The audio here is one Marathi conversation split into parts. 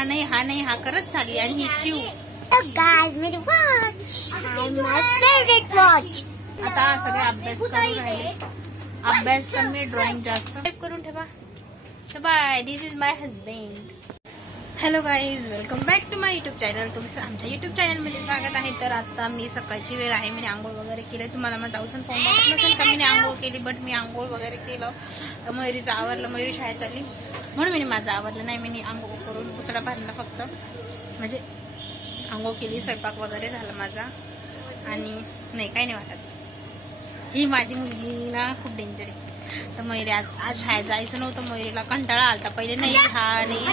हा करत चालली आणि ही चिव guys, Mary watch. My favorite watch. आता सगळे अभ्यास करून राहिले. अभ्यास कमी, ड्रॉइंग जास्त. टाइप करून ठेवा. Bye. This is my husband. Hello guys, welcome back to my YouTube channel. तुमचं आमच्या युट्यूब चॅनल मध्ये स्वागत आहे. तर आता मी सकाळची वेळ आहे, मी आंघोळ वगैरे केली. तुम्हाला माझा जाऊन फोन वाटत नसेल का मी आंघोळ केली, बट मी आंघोळ वगैरे केलं. मयुरीचं आवरलं, मयुरी शाळेत चालली म्हणून मी माझं आवरलं नाही. मी आंघोळ करून उचडा भरला फक्त, म्हणजे आंघोळ केली, स्वयंपाक वगैरे झाला माझा. आणि नाही काही नाही वाटत. ही माझी मुलगी ना खूप डेंजर आहे. तर मयुरी आज शाळेत जायचं नव्हतं, मयुरीला कंटाळा आलता. पहिले नाही हा नाही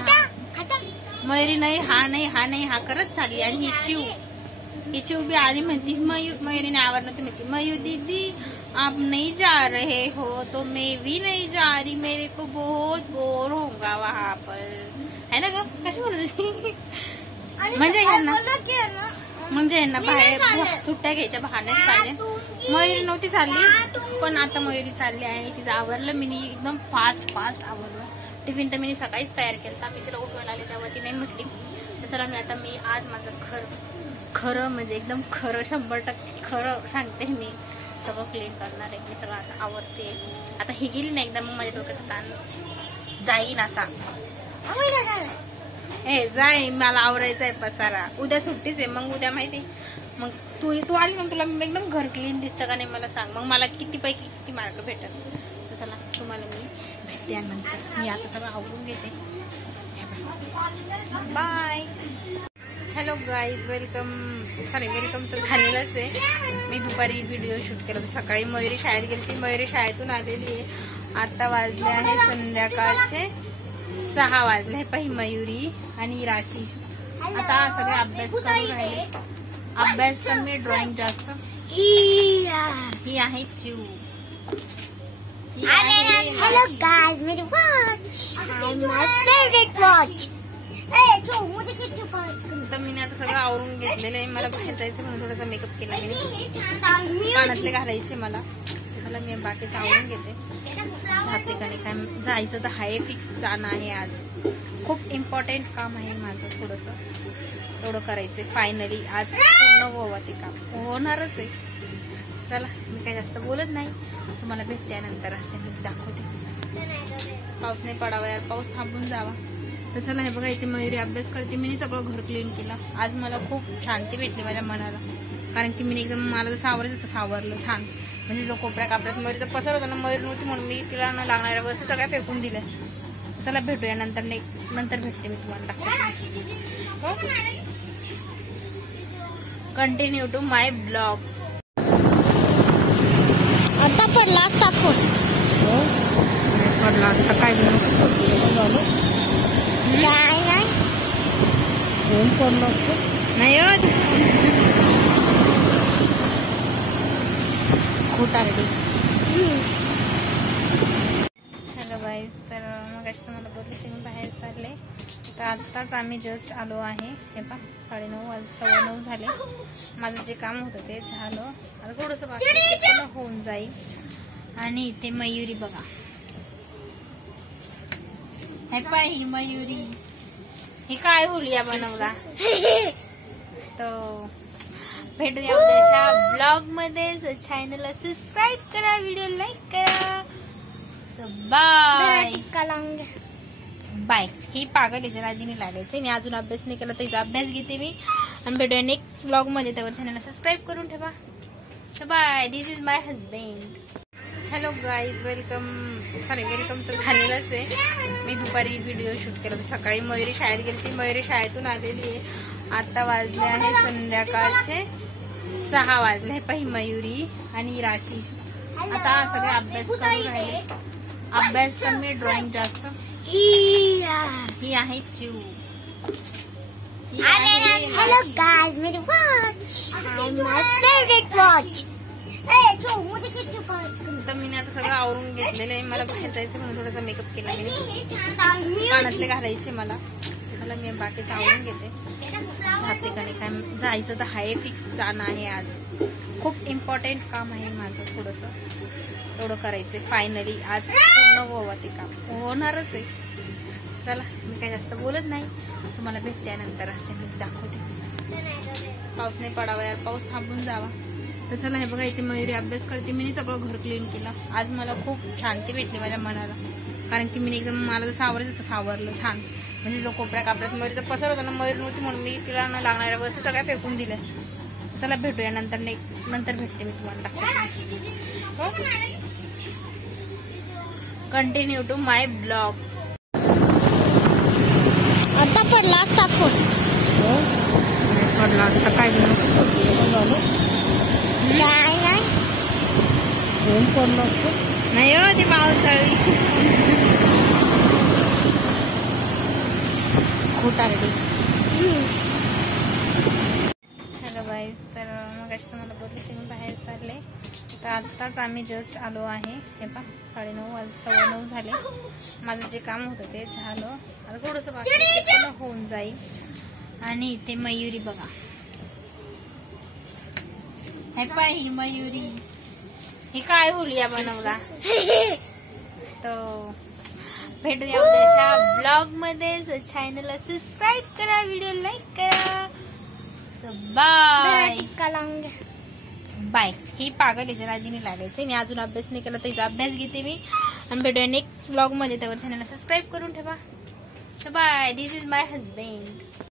मयुरी नाही हा करत चालली आणि ही चिव भी आली म्हणती. मयुरीने आवरलं ती म्हणती, मयू दीदी आप नहीं जा रहे हो तो मैं भी नहीं जा रही, मेरे को बहुत बोर होगा वहां पर, है ना ग. कशी बोलत म्हणजे यांना बाहेर सुट्ट्या घ्यायच्या बहाण्याच पाहिजे. मयुरी नव्हती चालली, पण आता मयुरी चालली आहे. तिचं आवरलं मी एकदम फास्ट आवरलं. टिफिन तर मी सकाळीच तयार केला. मी तिला उठवायला आले तेव्हा ती नाही म्हटली. तर चला मी आज माझं खरं म्हणजे एकदम खरं 100% खरं सांगते. मी सगळं क्लीन करणार आहे. मी सगळं आता आवरते. आता ही गेली ना एकदा, मग माझ्या डोक्याचा ताण जाईन असा. जाई, मला आवरायचंय पसारा. उद्या सुट्टीच आहे, मग उद्या माहिती मग तू आली मग तुला एकदम घर क्लीन दिसतं का नाही मला सांग. मग मला किती पैकी किती मार्क भेटल. तर चला तुम्हाला मी भेटते नंतर. मी आता सगळं आवरून घेते. बाय. हॅलो गाईज, वेलकम तर झालेलंच आहे. मी दुपारी व्हिडिओ शूट केला होता. सकाळी मयुरी शाळेत गेली, मयुरी शाळेतून आलेली आहे. आता वाजले आहे संध्याकाळचे 6 वाजले. पाही मयुरी आणि राशी आता सगळे अभ्यास करून राहिले. अभ्यास कमी, ड्रॉइंग जास्त. ही आहे चिव. Hello guys, Mary watch. My favorite watch. तर मी आता सगळं आवरून घेतलेलं आहे. मला बाहेर जायचं म्हणून थोडासा मेकअप केला. कानातले घालायचे मला. त्याला मी बाकीचं आवरून घेते. जाते का नाही काय जायचं तर आहे, फिक्स जाणं आहे. आज खूप इम्पॉर्टंट काम आहे माझं, थोडंसं तेवढं करायचंय. फायनली आज पूर्ण व्हावं ते काम. होणारच आहे. चला मी काही जास्त बोलत नाही. तुम्हाला भेटल्यानंतर रस्ते मी दाखवते. पाऊस नाही पडावा यार, पाऊस थांबून जावा. तर चला हे बघा, इथे मयुरी अभ्यास करते. मी सगळं घर क्लीन केलं. आज मला खूप शांती भेटली माझ्या मनाला, कारण की मी एकदम मला जसं आवरायचं तसं आवरलं छान. म्हणजे जो कोपऱ्यात मयुरीचा पसर होता ना, मयुरी नव्हती म्हणून मी तिला न लागणाऱ्या वस्तू सगळ्या फेकून दिल्या. चला भेटूया नंतर भेटते मी तुम्हाला दाखवते. Continue to my blog. आता पडला असता फोन. पडला असता काय नाही पडलं असतं नाही खोटारडी. हॅलो गाईज, तर मग तुम्हाला बोलले की मी बाहेर चालले. तर आत्ताच आम्ही जस्ट आलो आहे. हे पा 9:30 आज 9:15 झाले. माझं जे काम होतं ते झालं. आता थोडंसं बाकी होऊन जाईल. आणि इथे मयुरी बघा, हे पा ही मयुरी. हे काय हुलिया बनवला. तर भेटूया उद्याच्या ब्लॉग मध्ये. चॅनलला सबस्क्राईब करा, व्हिडिओ लाईक करा. बाय. ही पागल याच्या नादीने लागायचं. मी अजून अभ्यास नाही केला, तर अभ्यास घेते मी. आणि भेटूया नेक्स्ट ब्लॉग मध्ये. त्यावर चॅनलला सबस्क्राईब करून ठेवा. Bye. This is my husband. Hello guys, welcome तर झालेलंच आहे. मी दुपारी व्हिडिओ शूट केला होता. सकाळी मयुरी शाळेत गेली, मयुरी शाळेतून आलेली आहे. आता वाजले आहे संध्याकाळचे 6 वाजले. पाही मयुरी आणि राशी आता सगळे अभ्यास करून राहिले. अभ्यास कमी, ड्रॉइंग जास्त. ही आहे चिव. Hello guys, Mary watch. My favorite watch. तर मी आता सगळं आवरून घेतलेलं आहे. मला बाहेर जायचं म्हणून थोडासा मेकअप केला. कानातले घालायचे मला. त्याला मी बाकीचं आवरून घेते. जाते का नाही काय जायचं तर आहे, फिक्स जाणं आहे. आज खूप इम्पॉर्टंट काम आहे माझं, थोडंसं तेवढं करायचंय. फायनली आज पूर्ण व्हावं ते काम. होणारच आहे. चला मी मी काही जास्त बोलत नाही. तुम्हाला भेटल्यानंतर असते मी दाखवते. पाऊस नाही पडावा यार, पाऊस थांबून जावा. तर चला हे बघा इथे मयुरी अभ्यास करते. मी सगळं घर क्लीन केलं. आज मला खूप शांती भेटली माझ्या मनाला, कारण की मी एकदम मला जसं आवरायचं तसं सावरलं छान. म्हणजे जो कोपऱ्या कापऱ्यात मयुरीचा पसर होता ना, मयूर नव्हती म्हणून मी तिला न लागणाऱ्या वस्तू सगळ्या फेकून दिल्या. चला भेटूया नंतर भेटते मी तुम्हाला. Continue to my blog. आता पडला असता फोन. पडला असता काय काय नाही पडलं नाही हो, ती पावसाळी खोटारडी. हॅलो गाईज, तर मग अशी तुम्हाला बोलले की मी बाहेर चालले. तर आत्ताच आम्ही जस्ट आलो आहे. हे पा 9:30 9:15 झाले. माझं जे काम होतं ते झालं. आता थोडंसं बाकी होऊन जाईल. आणि इथे मयुरी बघा, हे पाय ही मयुरी. हे काय हुलिया बनवला. तो भेटूया उद्याच्या ब्लॉग मध्ये. चॅनलला सबस्क्राईब करा, व्हिडिओ लाईक करा. Bye bye. ही पागल याच्या नादीने लागायचे. मी अजून अभ्यास नाही केला तर हिचा अभ्यास घेते मी. आणि भेटूया नेक्स्ट ब्लॉग मध्ये. त्यावर चॅनलला सबस्क्राईब करून ठेवा. Bye. This is my husband.